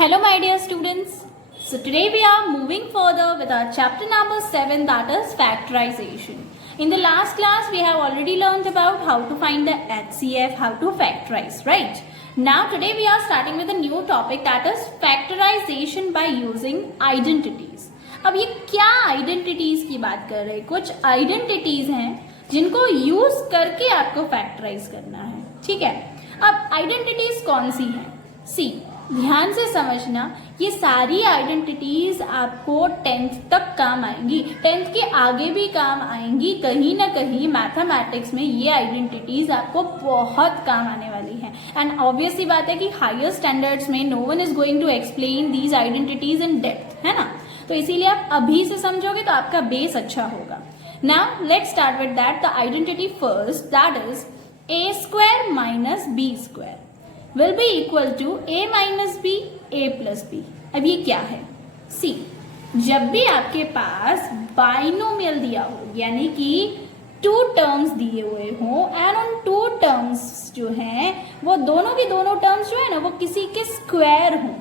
Hello my dear students. So today we are moving further with our chapter number 7, that is factorization. In the last class we have already learned about how to find the HCF, how to factorize, right? Now today we are starting with a new topic, that is factorization by using identities. अब ये क्या identities की बात कर रहे हैं? कुछ identities हैं जिनको यूज करके आपको फैक्टराइज करना है, ठीक है? अब आइडेंटिटीज कौन सी हैं? सी, ध्यान से समझना, ये सारी आइडेंटिटीज आपको 10th तक काम आएंगी, 10th के आगे भी काम आएंगी। कहीं ना कहीं मैथमेटिक्स में ये आइडेंटिटीज आपको बहुत काम आने वाली हैं। एंड ऑब्वियस सी बात है कि हायर स्टैंडर्ड्स में no one is going to explain these identities in depth, है ना? तो इसीलिए आप अभी से समझोगे तो आपका बेस अच्छा होगा। Now let's start with that. The identity first, that is a square minus b square will be equal to a minus b, a plus b। अब ये क्या है? सी, जब भी आपके पास बाइनोमियल दिया हो, यानी कि टू टर्म्स दिए हुए हो एंड उन टू टर्म्स जो हैं वो दोनों की दोनों टर्म्स जो है ना वो किसी के स्क्वायर हो,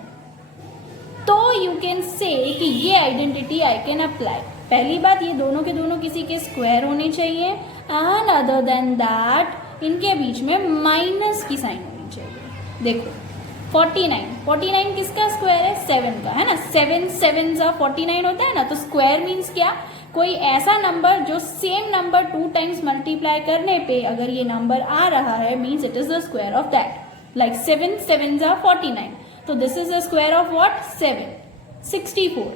तो यू कैन से कि ये आइडेंटिटी आई कैन अप्लाई। पहली बात, ये दोनों के दोनों किसी के स्क्वायर होने चाहिए एंड अदर देन दैट इनके बीच में माइनस की साइन होनी चाहिए। देखो 49 किसका स्क्वायर है? 7 का, है ना? 7 7 जा 49 होता है ना। तो स्क्वायर मीन्स क्या? कोई ऐसा नंबर जो सेम नंबर 2 टाइम्स मल्टीप्लाई करने पे अगर ये नंबर आ रहा है, means it is the square of that. Like 7 7 जा 49, तो this is the square of what? 7। 64,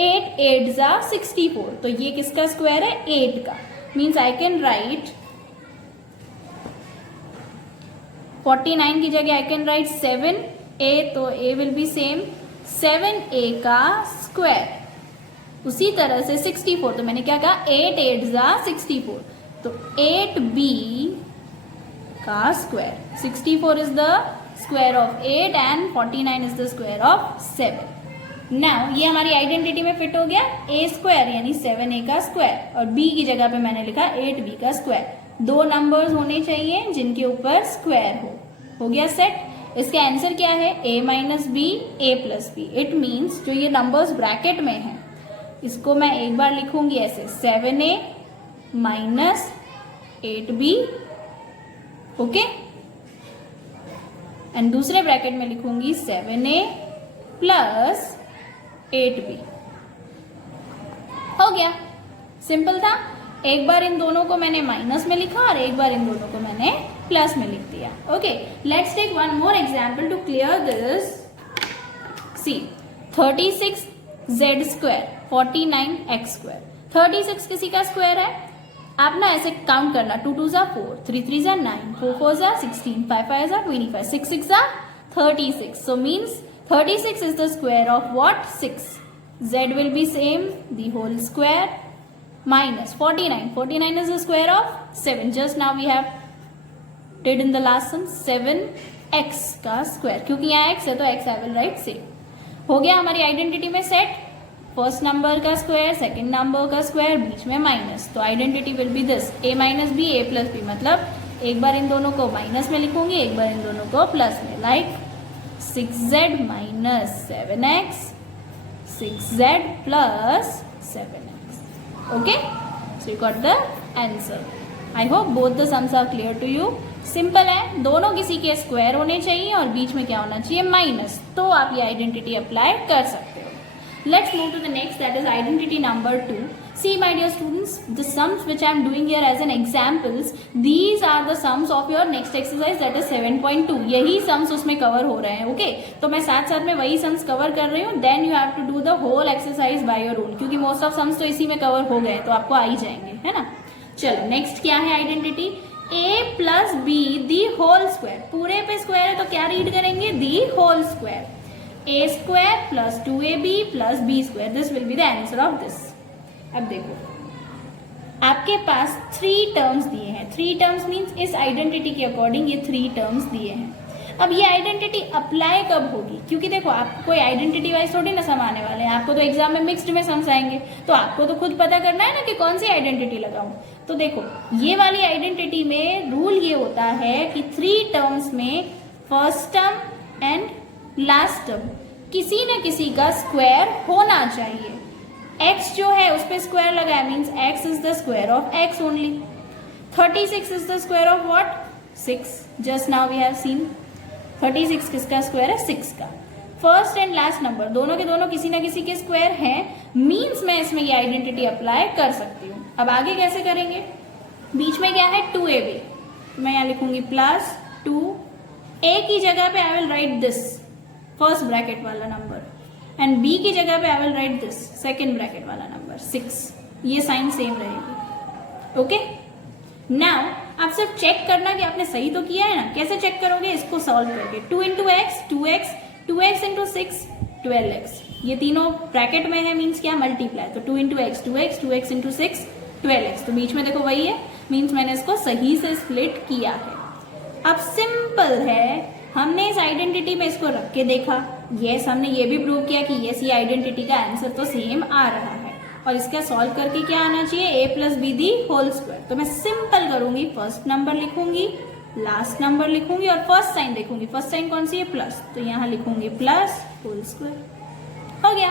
8 8 जा 64, तो ये किसका स्क्वायर है? 8 का। मीन्स आई कैन राइट 49 की जगह आई कैन राइट 7a, तो a will be same 7a का स्क्वायर। उसी तरह से 64, तो मैंने क्या कहा? 8 8 जा 64, तो 8b का square. 64 is the square of 8 and 49 is the square of 7। Now ये हमारी आइडेंटिटी में फिट हो गया। a स्क्वायर यानी 7a का स्क्वायर, और b की जगह पे मैंने लिखा 8b का स्क्वायर। दो नंबर्स होने चाहिए जिनके ऊपर स्क्वायर हो गया सेट। इसका आंसर क्या है? a minus b, a plus b. It means जो ये नंबर्स ब्रैकेट में हैं, इसको मैं एक बार लिखूंगी ऐसे, 7a minus 8b, okay? And दूसरे ब्रैकेट में लिखूंगी 7a प्लस 8b। हो गया, सिंपल था। एक बार इन दोनों को मैंने माइनस में लिखा और एक बार इन दोनों को मैंने प्लस में लिख दिया। Okay, let's take one more example to clear this. See, 36z square 49x square. 36 किसी का स्क्वायर है? आप ना ऐसे काउंट करना, 2 2 जा 4, 3 3 जा 9, 4 4 जा 16, 5 5 जा 25, 6 6 जा 36। So means 36 is the square of what? 6. Z will be same, the whole square, minus 49. 49 is the square of 7. Just now we have did in the last one 7x का स्क्वायर, क्योंकि यहाँ x है तो x I will write same। हो गया हमारी identity में set. First number का स्क्वायर, सेकंड नंबर का स्क्वायर, बीच में माइनस, तो identity will be this, a minus b, a plus b. मतलब एक बार इन दोनों को माइनस में लिखूंगी, एक बार इन दोनों को प्लस में। Like 6z minus 7x, 6z plus 7x। Okay, so you got the answer. I hope both the sums are clear to you. Simple है, दोनों किसी के स्क्वायर होने चाहिए और बीच में क्या होना चाहिए? माइनस, तो आप ये आइडेंटिटी अप्लाई कर सकते हो। Let's move to the next, that is identity number 2. See my dear students, the sums which I am doing here as an examples, these are the sums of your next exercise, that is 7.2. यही sums उसमें cover हो रहे हैं, okay? तो मैं साथ साथ में वही sums कवर कर रही हूँ। Then you have to do the whole exercise by your own, क्योंकि most of sums तो इसी में कवर हो गए, तो आपको आ ही जाएंगे, है ना? चलो नेक्स्ट क्या है identity? a plus b the whole square. पूरे पे स्क्वायर है तो क्या रीड करेंगे? The whole square. a square plus 2ab plus b square, this will be the answer of this. अब देखो, आपके पास 3 टर्म्स दिए हैं। 3 टर्म्स मीन्स इस आइडेंटिटी के अकॉर्डिंग ये 3 टर्म्स दिए हैं। अब ये आइडेंटिटी अप्लाई कब होगी? क्योंकि देखो, आपको कोई आइडेंटिटी वाइज थोड़ी ना सम आने वाले हैं, आपको तो एग्जाम में मिक्स्ड में सम्स आएंगे, तो आपको तो खुद पता करना है ना कि कौन सी आइडेंटिटी लगाऊं। तो देखो, ये वाली आइडेंटिटी में रूल ये होता है कि 3 टर्म्स में first term and last term किसी न किसी का स्क्वायर होना चाहिए। x जो है उस पर स्क्वायर लगा है, means x is the square of x only. 36 is the square of what? 6। Just now we have seen 36 किसका स्क्वायर है? 6 का। फर्स्ट एंड लास्ट नंबर दोनों के दोनों किसी ना किसी के स्क्वायर हैं, मीन्स मैं इसमें ये आइडेंटिटी अप्लाई कर सकती हूँ। अब आगे कैसे करेंगे? बीच में क्या है? 2ab, मैं यहाँ लिखूंगी प्लस 2, a की जगह पे I will right this first bracket वाला नंबर, एंड b की जगह पे I will right this second bracket वाला नंबर 6। ये साइन सेम रहेगी। ओके, नाउ आप सिर्फ चेक करना कि आपने सही तो किया है ना। कैसे चेक करोगे? इसको सॉल्व करके 2 into x 2x, 2x into 6 12x, ये तीनों ब्रैकेट में है, मीन्स क्या? मल्टीप्लाई। तो 2 into x 2x, 2x into 6 12x, तो बीच में देखो वही है, मीन्स मैंने इसको सही से स्प्लिट किया है। अब सिंपल है, हमने इस आइडेंटिटी में इसको रख के देखा, यस हमने ये भी प्रूव किया कि यस ये आइडेंटिटी का आंसर तो सेम आ रहा है, और इसका सॉल्व करके क्या आना चाहिए? a plus b the whole square. तो मैं सिंपल करूंगी, फर्स्ट नंबर लिखूंगी, लास्ट नंबर लिखूंगी और फर्स्ट साइन देखूंगी। फर्स्ट साइन कौन सी है? प्लस, तो यहाँ लिखूंगी प्लस होल स्क्वायर। हो गया,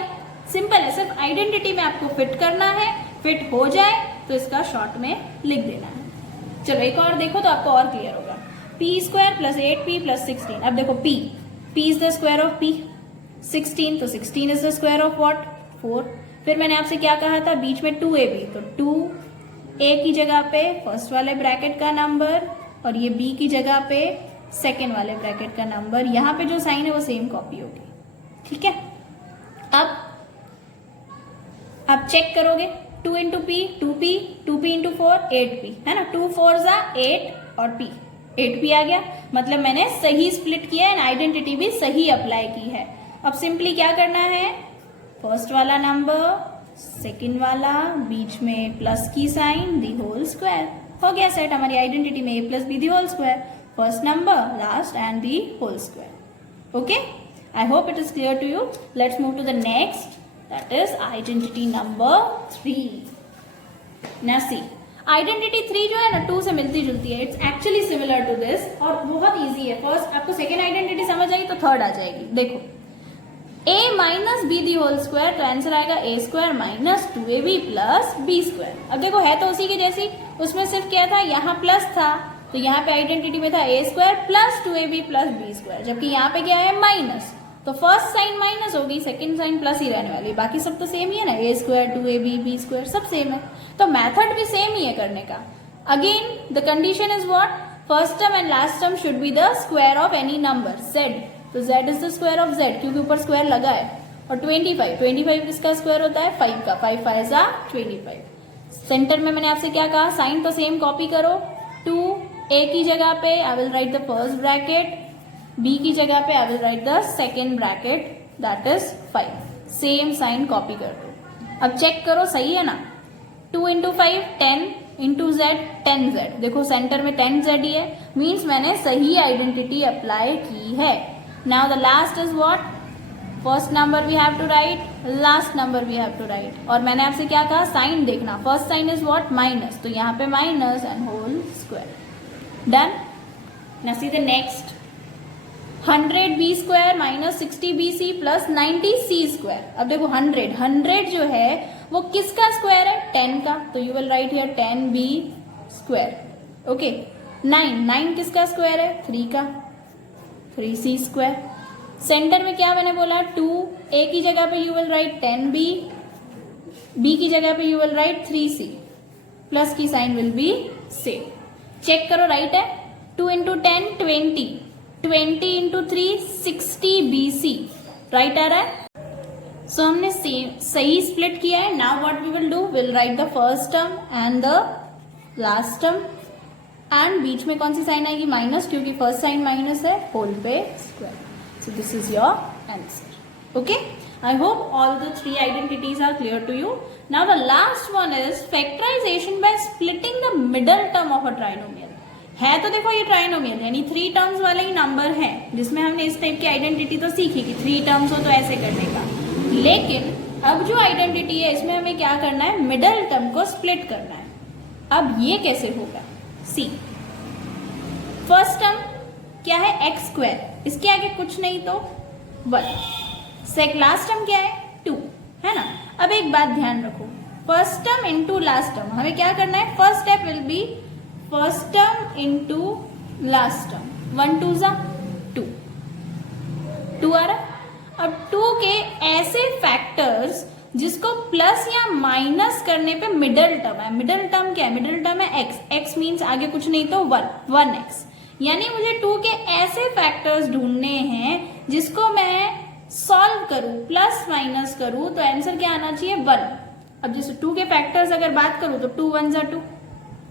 सिंपल है। सिर्फ आइडेंटिटी में आपको फिट करना है, फिट हो जाए तो इसका शॉर्ट में लिख देना है। चलो एक और देखो तो आपको और क्लियर होगा। p square plus 8p plus 16। अब देखो p is the square of p, 16, तो 16 is the square of what? 4। फिर मैंने आपसे क्या कहा था? बीच में 2ab, तो 2a की जगह पे फर्स्ट वाले ब्रैकेट का नंबर और ये b की जगह पे सेकेंड वाले ब्रैकेट का नंबर। यहाँ पे जो साइन है वो सेम कॉपी होगी, ठीक है। अब आप चेक करोगे, 2 into P 2p, 2p into 4 8p, है ना। 2 4 8 और p 8p आ गया, मतलब मैंने सही स्प्लिट किया है, आइडेंटिटी भी सही अप्लाई की है। अब सिंपली क्या करना है? फर्स्ट वाला नंबर, सेकंड वाला, बीच में प्लस की साइन, दी होल स्क्वायर। हो गया सेट, हमारी आइडेंटिटी में a plus b the whole square, first number, last and the whole square. Okay, I hope it is clear to you. Let's move to the next, that is identity number 3। ना सी identity 3 जो है ना 2 से मिलती जुलती है, it's actually similar to this और बहुत इजी है। फर्स्ट आपको सेकेंड आइडेंटिटी समझ आई तो थर्ड आ जाएगी। देखो a minus b the whole square, तो आंसर आएगा a square minus 2ab plus b square. अब देखो है तो उसी की जैसी, उसमें सिर्फ क्या था? यहाँ प्लस था, तो यहाँ पे आइडेंटिटी में था a square plus 2ab plus b square, जबकि यहाँ पे क्या है? माइनस, तो फर्स्ट साइन माइनस होगी, सेकंड साइन प्लस ही रहने वाली, बाकी सब तो सेम ही है ना, a square 2ab b square सब सेम है, तो मेथड भी सेम ही है करने का। Again the condition is what? First term and last term should be the square of any number z, तो z is the square of z क्योंकि ऊपर स्क्वायर लगा है। और 25 किसका स्क्वायर होता है? 5 का, 5 5 25। सेंटर में मैंने आपसे क्या कहा? साइन तो सेम कॉपी करो, 2a की जगह पे I will write the first bracket, b की जगह पे I will write the second bracket, that is 5। Same sign copy कर दो। अब चेक करो सही है ना। 2 इंटू 5 10 इंटू z 10z, देखो सेंटर में 10z ही है, मीन्स मैंने सही आइडेंटिटी अप्लाई की है। Now the last is what? First number we have to write, last number we have to write. और मैंने आपसे क्या कहा? साइन देखना, first sign is what? Minus, तो यहाँ पे minus and whole square. Done. Now see the next, 100b square minus 60bc plus 90c square. अब देखो 100 जो है वो किसका स्क्वायर है? 10 का, तो you will write here 10b square. Okay, 9 किसका स्क्वायर है? 3 का, 3c स्क्वायर। सेंटर में क्या मैंने बोला? 2a की जगह पे you will right 10b, b की जगह पे you will write 3c, plus की sign will be same. Check करो राइट है। 2 इंटू 10 20, 20 इंटू 3 60bc, राइट आ रहा है। सो हमने सही स्प्लिट किया है। Now what we will do? Will write the first term and the last term, and बीच में कौन सी साइन आएगी? माइनस, क्योंकि फर्स्ट साइन माइनस है, होल पे square. So this is your answer. Okay, I hope all the 3 identities are clear to you. Now the last one is factorization by splitting the middle term of a trinomial. है तो देखो ये trinomial यानी 3 terms वाले ही number है, जिसमें हमने इस टाइप की आइडेंटिटी तो सीखी कि 3 टर्म्स हो तो ऐसे करने का। लेकिन अब जो आइडेंटिटी है इसमें हमें क्या करना है? मिडल टर्म को स्प्लिट करना है। अब ये कैसे होगा? सी, फर्स्ट टर्म क्या है? एक्स स्क्वायर, इसके आगे कुछ नहीं तो 1। लास्ट टर्म क्या है 2, है ना। अब एक बात ध्यान रखो, first term into last term, हमें क्या करना है, first step will be first term into last term, 1 2 जा 2, 2 आ रहा। अब 2 के ऐसे फैक्टर्स जिसको प्लस या माइनस करने पे मिडल टर्म है, मिडल टर्म क्या है, मिडल टर्म है x, x मीन्स आगे कुछ नहीं तो 1x, यानी मुझे 2 के ऐसे फैक्टर्स ढूंढने हैं जिसको मैं सॉल्व करूं, प्लस माइनस करूं, तो आंसर क्या आना चाहिए 1। अब जैसे 2 के फैक्टर्स अगर बात करूं तो 2 1 जा 2,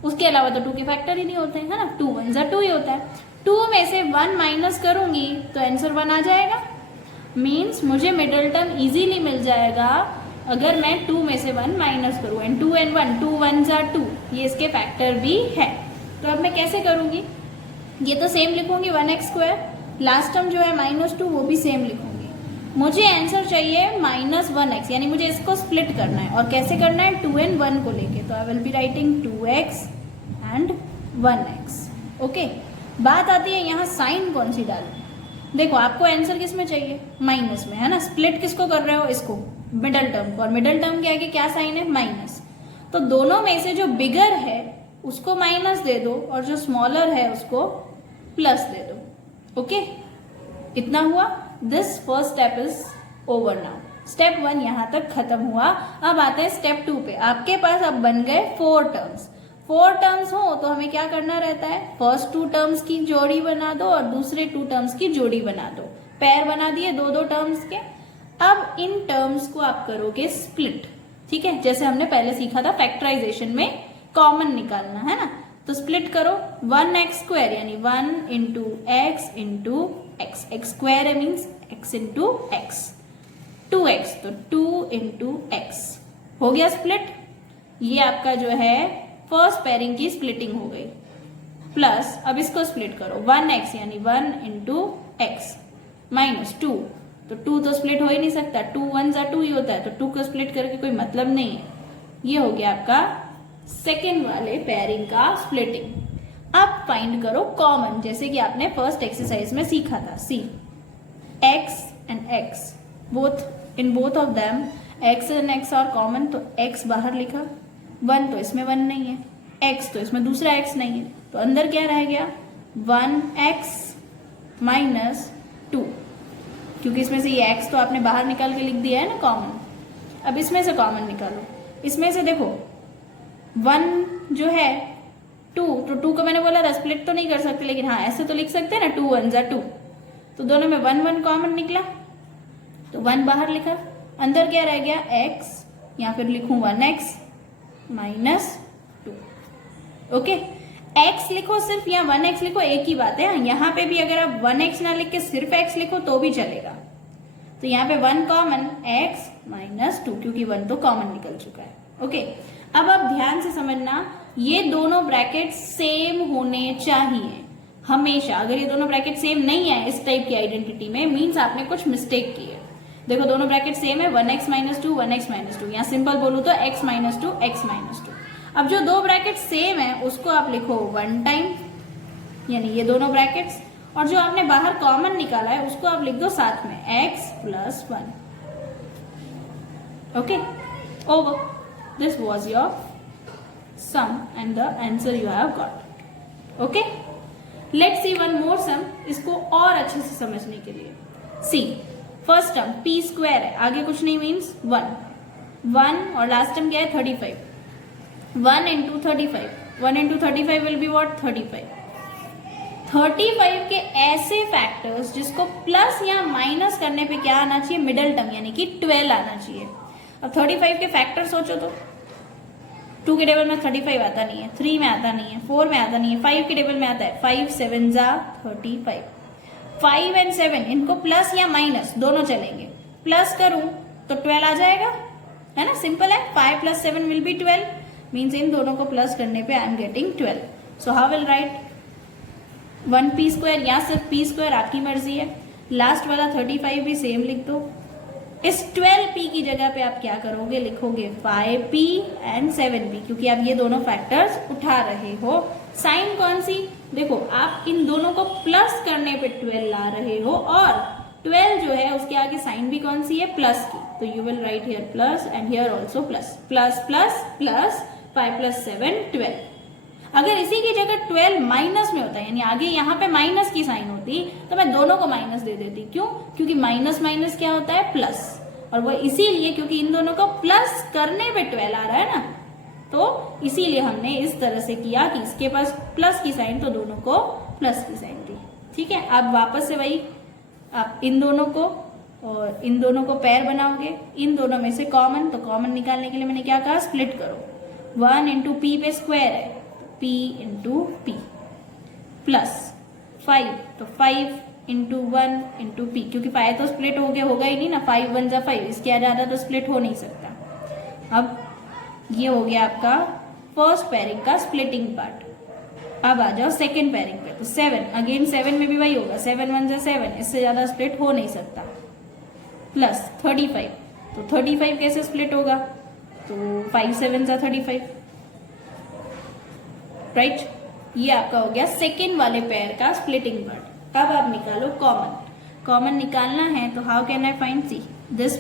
उसके अलावा तो 2 के फैक्टर ही नहीं होते हैं, है ना, 2 1 जा 2 ही होता है। 2 में से 1 माइनस करूंगी तो आंसर 1 आ जाएगा, मीन्स मुझे मिडल टर्म इजीली मिल जाएगा अगर मैं 2 में से 1 माइनस करूं। एंड 2 and 1, 2 1 जा 2, ये इसके फैक्टर भी है। तो अब मैं कैसे करूंगी, ये तो सेम लिखूंगी 1x², लास्ट टर्म जो है -2 वो भी सेम लिखूंगी। मुझे आंसर चाहिए -1x, यानी मुझे इसको स्प्लिट करना है, और कैसे करना है 2 and 1 को लेके, तो आई will be writing 2x and 1x। Okay, बात आती है यहाँ साइन कौन सी डालूं। देखो आपको आंसर किस में चाहिए, माइनस में, है ना। स्प्लिट किसको कर रहे हो, इसको, मिडल टर्म को, और मिडल टर्म के आगे क्या साइन है, माइनस। तो दोनों में से जो बिगर है उसको माइनस दे दो और जो स्मॉलर है उसको प्लस दे दो। ओके, इतना हुआ। This first step is over now. Step 1 यहां तक खत्म हुआ। अब आते हैं स्टेप 2 पे। आपके पास अब बन गए 4 टर्म्स। 4 टर्म्स हो तो हमें क्या करना रहता है, फर्स्ट 2 टर्म्स की जोड़ी बना दो और दूसरे 2 टर्म्स की जोड़ी बना दो, पेयर बना दिए 2 टर्म्स के। अब इन टर्म्स को आप करोगे स्प्लिट, ठीक है, जैसे हमने पहले सीखा था फैक्टराइजेशन में कॉमन निकालना, है ना। तो स्प्लिट करो, 1x² यानी 1 into x into x, x² है means x into x, 2x तो 2 इंटू एक्स, हो गया स्प्लिट। ये आपका जो है फर्स्ट पेयरिंग की स्प्लिटिंग हो गई। प्लस अब इसको स्प्लिट करो, 1x यानी 1 इंटू एक्स माइनस 2, तो 2 तो स्प्लिट हो ही नहीं सकता, 2 1 जा 2 ही होता है, तो 2 को स्प्लिट करके कोई मतलब नहीं है। ये हो गया आपका सेकेंड वाले पेयरिंग का स्प्लिटिंग। अब फाइंड करो कॉमन, जैसे कि आपने फर्स्ट एक्सरसाइज में सीखा था। See x and x, both in both of them x and x are common, तो x बाहर लिखा, 1 तो इसमें 1 नहीं है, x तो इसमें दूसरा x नहीं है, तो अंदर क्या रह गया 1x माइनस 2, क्योंकि इसमें से ये x तो आपने बाहर निकाल के लिख दिया है ना कॉमन। अब इसमें से कॉमन निकालो, इसमें से देखो 1 जो है 2, तो 2 को मैंने बोला था स्प्लिट तो नहीं कर सकते, लेकिन हाँ ऐसे तो लिख सकते हैं ना, 2 1 जा 2, तो दोनों में 1 1 कॉमन निकला, तो 1 बाहर लिखा, अंदर क्या रह गया x, या फिर लिखूं 1x माइनस 2। ओके, x लिखो सिर्फ या 1x लिखो, एक ही बात है। यहाँ पे भी अगर आप 1x ना लिख के सिर्फ x लिखो तो भी चलेगा। तो यहाँ पे 1 कॉमन, x माइनस 2, क्योंकि 1 तो कॉमन निकल चुका है। ओके, अब आप ध्यान से समझना, ये दोनों ब्रैकेट सेम होने चाहिए हमेशा। अगर ये दोनों ब्रैकेट सेम नहीं है इस टाइप की आइडेंटिटी में, मीन्स आपने कुछ मिस्टेक की है। देखो दोनों ब्रैकेट सेम है, 1x माइनस 2 1x माइनस 2, या सिंपल बोलूं तो x माइनस 2 x माइनस 2। अब जो 2 ब्रैकेट सेम है उसको आप लिखो 1 टाइम, यानी ये दोनों ब्रैकेट्स, और जो आपने बाहर कॉमन निकाला है उसको आप लिख दो साथ में, x प्लस 1। Okay, over. This was your sum and the answer you have got. Okay, let's see one more sum, इसको और अच्छे से समझने के लिए। सी फर्स्ट टर्म p² है, आगे कुछ नहीं, मीन्स 1 और लास्ट टर्म क्या है 35, 1 into 35, 1 into 35 will be what 35। 35 के ऐसे फैक्टर्स जिसको प्लस या माइनस करने पे क्या आना चाहिए, मिडल टर्म यानी कि 12 आना चाहिए। अब 35 के फैक्टर सोचो तो 2 के टेबल में 35 आता नहीं है, 3 में आता नहीं है, 4 में आता नहीं है, 5 के टेबल में आता है, 5 7 जा 35। 5 एंड 7 इनको प्लस या माइनस दोनों चलेंगे, प्लस करूं तो 12 आ जाएगा, है ना, सिंपल है। 5 plus 7 will be 12, means in दोनों को प्लस करने पे I am getting 12। So how will write 1p² या सिर्फ p², आपकी मर्जी है। लास्ट वाला 35 भी सेम लिख दो। इस 12p की जगह पे आप क्या करोगे, लिखोगे 5p एंड 7p, क्योंकि आप ये दोनों फैक्टर्स उठा रहे हो। साइन कौन सी, देखो आप इन दोनों को प्लस करने पे 12 ला रहे हो और 12 जो है उसके आगे साइन भी कौन सी है, प्लस की, तो you will write here plus and here also plus, plus plus plus 5 + 7 12। अगर इसी की जगह 12 माइनस में होता, यानी आगे यहाँ पे माइनस की साइन होती, तो मैं दोनों को माइनस दे देती। क्यों? क्योंकि माइनस माइनस क्या होता है, प्लस, और वो इसीलिए क्योंकि इन दोनों को प्लस करने पे 12 आ रहा है ना, तो इसीलिए हमने इस तरह से किया कि इसके पास प्लस की साइन, तो दोनों को प्लस की साइन दी। ठीक है, अब वापस से वही, आप इन दोनों को और इन दोनों को पैर बनाओगे, इन दोनों में से कॉमन, तो कॉमन निकालने के लिए मैंने क्या कहा, स्प्लिट करो। 1 × p पे स्क्वायर है, p × p, प्लस 5, तो 5 × 1 × p, क्योंकि 5 तो स्प्लिट होगा ही नहीं ना, 5 1 = 5, इसके ज्यादा तो स्प्लिट हो नहीं सकता। अब ये हो गया आपका फर्स्ट पेयरिंग का स्प्लिटिंग पार्ट। अब आ जाओ सेकेंड पेयरिंग पे, तो 7, अगेन 7 में भी वही होगा, 7 1 = 7, इससे ज्यादा स्प्लिट हो नहीं सकता, प्लस 35, तो 35 कैसे स्प्लिट होगा, तो 5 7 = 35, राइट। ये आपका हो गया सेकेंड वाले पेयर का स्प्लिटिंग पार्ट। अब आप निकालो कॉमन, कॉमन निकालना है, तो how can I find, see this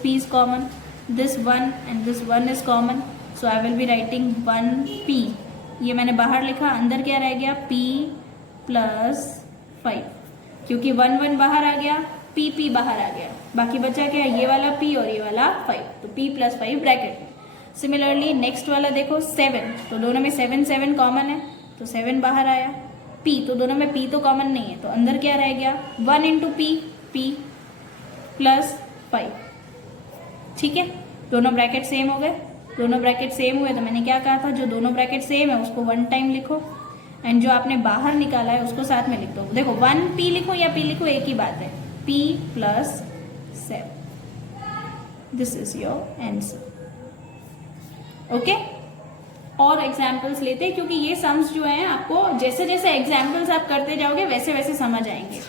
p is common, this 1 and this 1 is common, so I will be writing 1p, ये मैंने बाहर लिखा, अंदर क्या रह गया, p + 5, क्योंकि 1 1 बाहर आ गया, p बाहर आ गया, बाकी बचा क्या, ये वाला p और ये वाला 5, तो p + 5 ब्रैकेट में। सिमिलरली नेक्स्ट वाला देखो 7, तो दोनों में 7 7 कॉमन है, तो 7 बाहर आया, p, तो दोनों में p तो कॉमन नहीं है, तो अंदर क्या रह गया, 1 × p + 5। ठीक है, दोनों ब्रैकेट सेम हो गए, दोनों ब्रैकेट सेम हुए, तो मैंने क्या कहा था, जो दोनों ब्रैकेट सेम है उसको 1 टाइम लिखो, एंड जो आपने बाहर निकाला है उसको साथ में लिख दो। देखो 1p लिखो या p लिखो, एक ही बात है, p + 7, this is your answer. Okay, और एग्जाम्पल्स लेते हैं, क्योंकि ये सम्स जो हैं आपको जैसे जैसे एग्जाम्पल्स आप करते जाओगे वैसे वैसे समझ आएंगे।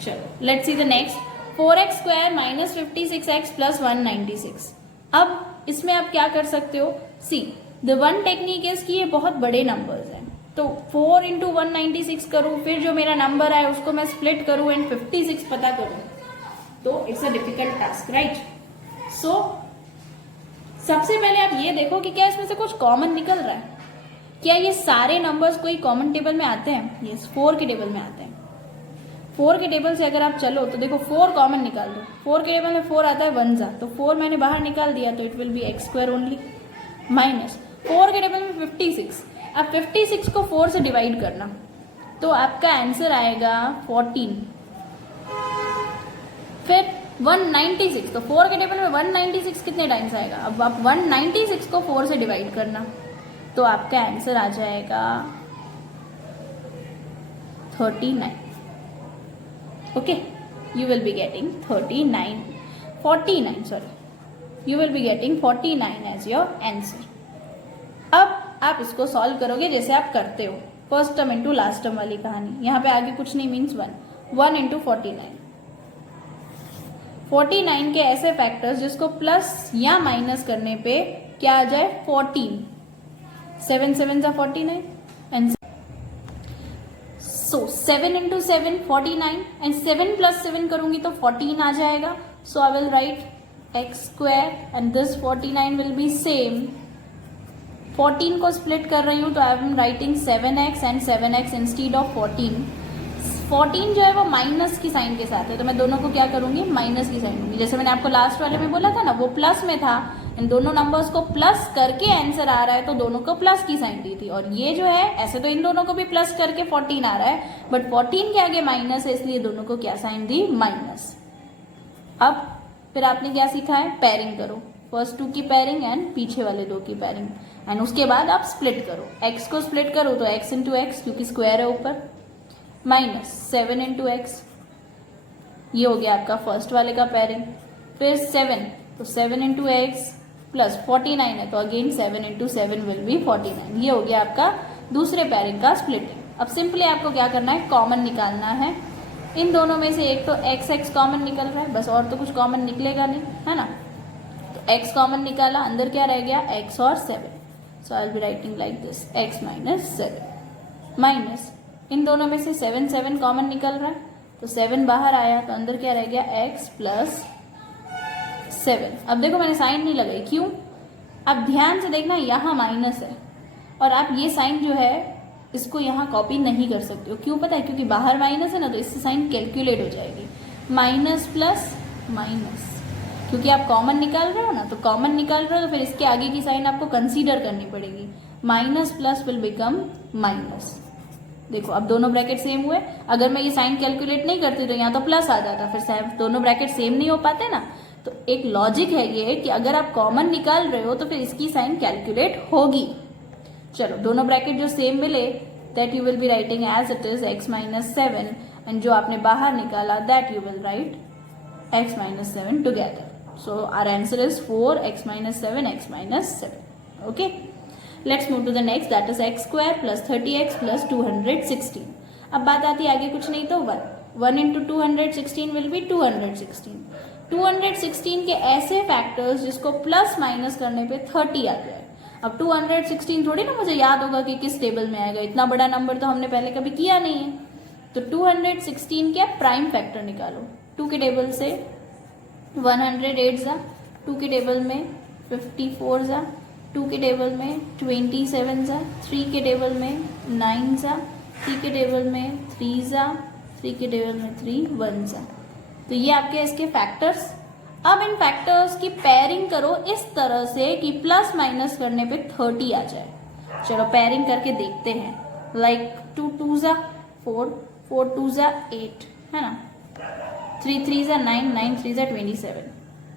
चलो let's see the next, 4x² - 56x + 196। अब इसमें आप क्या कर सकते हो, see the one technique is कि ये बहुत बड़े नंबर्स हैं, तो 4 × 196 करूं, फिर जो मेरा नंबर आए उसको मैं स्प्लिट करूं एंड 56 पता करूं, तो it's a difficult task, right. So सबसे पहले आप ये देखो कि क्या इसमें से कुछ कॉमन निकल रहा है, क्या ये सारे नंबर्स कोई कॉमन टेबल में आते हैं, यस 4 के टेबल में आते हैं। 4 के टेबल से अगर आप चलो तो देखो 4 कॉमन निकाल दो, 4 के टेबल में 4 आता है 1 जा, तो 4 मैंने बाहर निकाल दिया, तो it will be x² only, minus 4 के टेबल में 56, अब 56 को 4 से डिवाइड करना, तो आपका आंसर आएगा 14। फिर 196, तो 4 के टेबल में 196 कितने टाइम्स आएगा, अब आप 196 को 4 से डिवाइड करना, तो आपका आंसर आ जाएगा 39। Okay, you will be getting 49, sorry, you will be getting 49 as your answer। अब आप इसको सॉल्व करोगे जैसे आप करते हो, first term into last term वाली कहानी, यहाँ पे आगे कुछ नहीं, मीन्स 1 × 49। 49 के ऐसे फैक्टर्स जिसको प्लस या माइनस करने पे क्या आ जाए, 14, 7 7 = 49, एंड सो 7 × 7 49, एंड 7 + 7 करूंगी तो 14 आ जाएगा, so I will write x² and this 49 will be same. 14 को स्प्लिट कर रही हूं तो I am writing 7x and 7x instead of 14। 14 जो है वो माइनस की साइन के साथ है, तो मैं दोनों को क्या करूंगी, माइनस की साइन दूंगी, जैसे मैंने आपको लास्ट वाले में बोला था ना, वो प्लस में था, इन दोनों नंबर्स को प्लस करके आंसर आ रहा है, तो दोनों को प्लस की साइन दी थी, और ये जो है ऐसे तो इन दोनों को भी प्लस करके 14 आ रहा है, बट 14 के आगे माइनस है, इसलिए दोनों को क्या साइन दी, माइनस। अब फिर आपने क्या सीखा है, पेयरिंग करो, फर्स्ट 2 की पेयरिंग एंड पीछे वाले 2 की पेयरिंग, एंड उसके बाद आप स्प्लिट करो, x को स्प्लिट करो तो x × x, क्योंकि स्क्वायर है ऊपर, माइनस 7 × x, ये हो गया आपका फर्स्ट वाले का पेयरिंग। फिर 7, तो 7 × x प्लस 49 है, तो अगेन 7 × 7 विल बी 49, ये हो गया आपका दूसरे पेयरिंग का स्प्लिटिंग। अब सिंपली आपको क्या करना है, कॉमन निकालना है, इन दोनों में से एक तो x कॉमन निकल रहा है बस, और तो कुछ कॉमन निकलेगा नहीं, है ना, तो x कॉमन निकाला, अंदर क्या रह गया, x और 7, so I will be writing like this, x - 7 minus इन दोनों में से 7 7 कॉमन निकल रहा है, तो 7 बाहर आया, तो अंदर क्या रह गया, x प्लस 7। अब देखो मैंने साइन नहीं लगाई, क्यों? अब ध्यान से देखना, यहाँ माइनस है और आप ये साइन जो है इसको यहाँ कॉपी नहीं कर सकते हो। क्यों पता है? क्योंकि बाहर माइनस है ना, तो इससे साइन कैलकुलेट हो जाएगी। माइनस प्लस माइनस, क्योंकि आप कॉमन निकाल रहे हो ना, तो कॉमन निकाल रहे हो तो फिर इसके आगे की साइन आपको कंसीडर करनी पड़ेगी। Minus plus will become minus. देखो अब दोनों ब्रैकेट सेम हुए। अगर मैं ये साइन कैलकुलेट नहीं करती तो यहाँ तो प्लस आ जाता, फिर दोनों ब्रैकेट सेम नहीं हो पाते ना। तो एक लॉजिक है ये कि अगर आप कॉमन निकाल रहे हो तो फिर इसकी साइन कैलकुलेट होगी। चलो दोनों ब्रैकेट जो सेम मिले, that you will be writing as it is x minus 7, and जो आपने बाहर निकाला that you will write x minus 7 together. So our answer is 4x minus 7 x minus 7। Okay, let's move to the next, that is x square plus 30x plus 216। अब बात आती है आगे कुछ नहीं तो 1 इंटू 216 विल बी 216। 216 के ऐसे फैक्टर्स जिसको प्लस माइनस करने पे 30 आ जाए। अब 216 थोड़ी ना मुझे याद होगा कि किस टेबल में आएगा, इतना बड़ा नंबर तो हमने पहले कभी किया नहीं है। तो 216 के प्राइम फैक्टर निकालो। 2 के टेबल से 108 जा, 2 के टेबल में 54 जा, 2 के टेबल में 27 जा, 3 के टेबल में 9 जा, 3 के टेबल में 3 जा, 3 के टेबल में 3 1 जा। तो ये आपके इसके फैक्टर्स। अब इन फैक्टर्स की पेयरिंग करो इस तरह से कि प्लस माइनस करने पे 30 आ जाए। चलो पेयरिंग करके देखते हैं। लाइक 2 2 जा 4, 4 2 जा 8, है ना, 3 3 जा 9, 9 3 जा 27,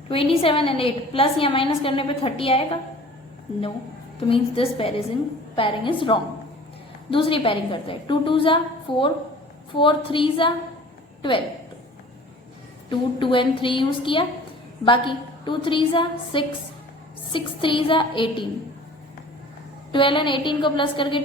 27 एंड 8 प्लस या माइनस करने पे 30 आएगा? नो, तो means this pairing is wrong. दूसरी पेयरिंग करते हैं। 2 2 जा 4, 4 3 जा 12, 2 2 एंड 3 यूज किया, बाकी 2 3 जा 6, 6 3 जा 18, 12 एंड 18 को प्लस करके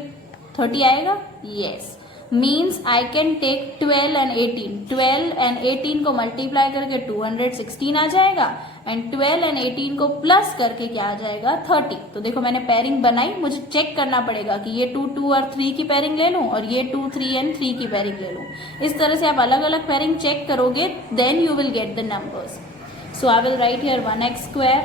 30 आएगा? Yes, means I can take 12 and 18, 12 and 18 को मल्टीप्लाई करके 216 आ जाएगा, एंड 12 एंड 18 को प्लस करके क्या आ जाएगा? 30। तो देखो मैंने पेयरिंग बनाई, मुझे चेक करना पड़ेगा कि ये 2 2 और 3 की पेयरिंग ले लूं और ये 2 3 एंड 3 की पेयरिंग ले लूं। इस तरह से आप अलग अलग पेयरिंग चेक करोगे, then you will get the numbers. So I will write here 1x square,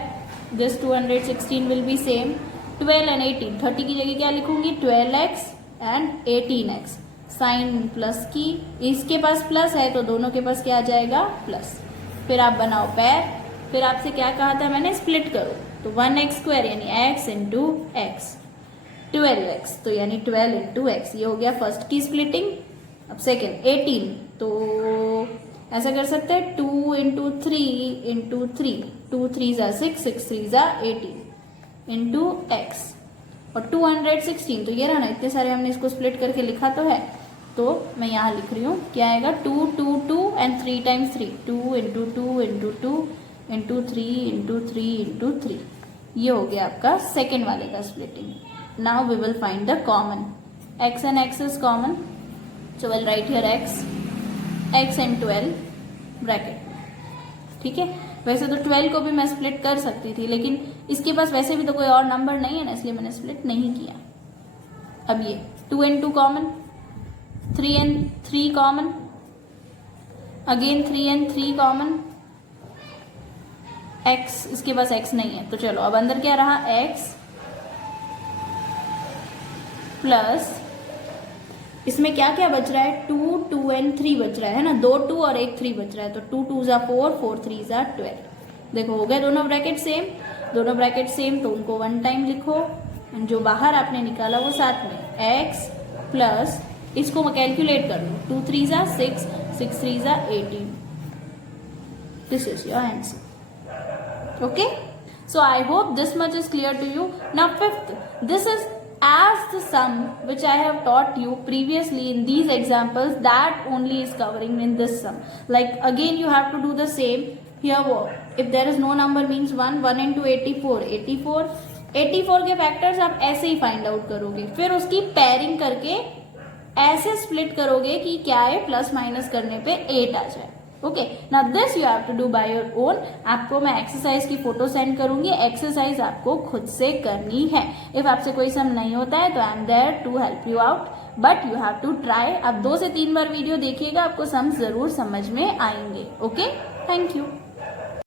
this 216 will be same, 12 and 18, 30 की जगह क्या लिखूंगी? 12x and 18x, sign plus की, इसके पास प्लस है तो दोनों के पास क्या आ जाएगा? प्लस। फिर आप बनाओ पैर, फिर आपसे क्या कहा था मैंने? स्प्लिट करो। तो 1x स्क्वायर यानी x इंटू एक्स, 12x तो यानी 12 इंटू एक्स, ये हो गया फर्स्ट की स्प्लिटिंग। अब सेकेंड 18, तो ऐसा कर सकते हैं 2 इंटू 3 इंटू 3, 2 3 जा 6, 6 3 जा 18 इंटू एक्स, और 216 तो ये रहा ना, इतने सारे हमने इसको स्प्लिट करके लिखा तो है, तो मैं यहाँ लिख रही हूँ क्या आएगा? 2 2 2 and 3 times 3, 2 into 2 into 2 into 3 into 3 into 3। ये हो गया आपका सेकेंड वाले का splitting. Now we will find the common. x and x is common, so will write here x and 12 bracket. ठीक है, वैसे तो 12 को भी मैं स्प्लिट कर सकती थी, लेकिन इसके पास वैसे भी तो कोई और नंबर नहीं है ना, इसलिए मैंने स्प्लिट नहीं किया। अब ये 2 and 2 common, 3 and 3 common, again 3 and 3 common, x इसके पास x नहीं है, तो चलो अब अंदर क्या रहा? x प्लस इसमें क्या क्या बच रहा है? 2 2 एंड 3 बच रहा है ना, 2 2 और 1 3 बच रहा है, तो 2 2 जा 4, 4 3 जा 12। देखो हो गए दोनों ब्रैकेट सेम, दोनों ब्रैकेट सेम, तो उनको 1 टाइम लिखो, जो बाहर आपने निकाला वो साथ में, x प्लस इसको कैलकुलेट कर लो, 2 3 जा 6, 6 3 जा 18। This is your answer. Okay, so I hope this much is clear to you. Now fifth, this is as the sum which I have taught you previously in these examples, that only is covering in this sum. Like again you have to do the same here. If there is no number means 1 into 84, 84 के factors आप ऐसे ही find out करोगे, फिर उसकी pairing करके ऐसे split करोगे कि क्या है? प्लस माइनस करने पे 8 आ जाए। Okay, now this you have to do by your own. आपको मैं एक्सरसाइज की फोटो सेंड करूंगी, एक्सरसाइज आपको खुद से करनी है। इफ आपसे कोई सम नहीं होता है तो I am there to help you out. But you have to try. आप 2 से 3 बार वीडियो देखिएगा, आपको सम जरूर समझ में आएंगे। Okay, thank you.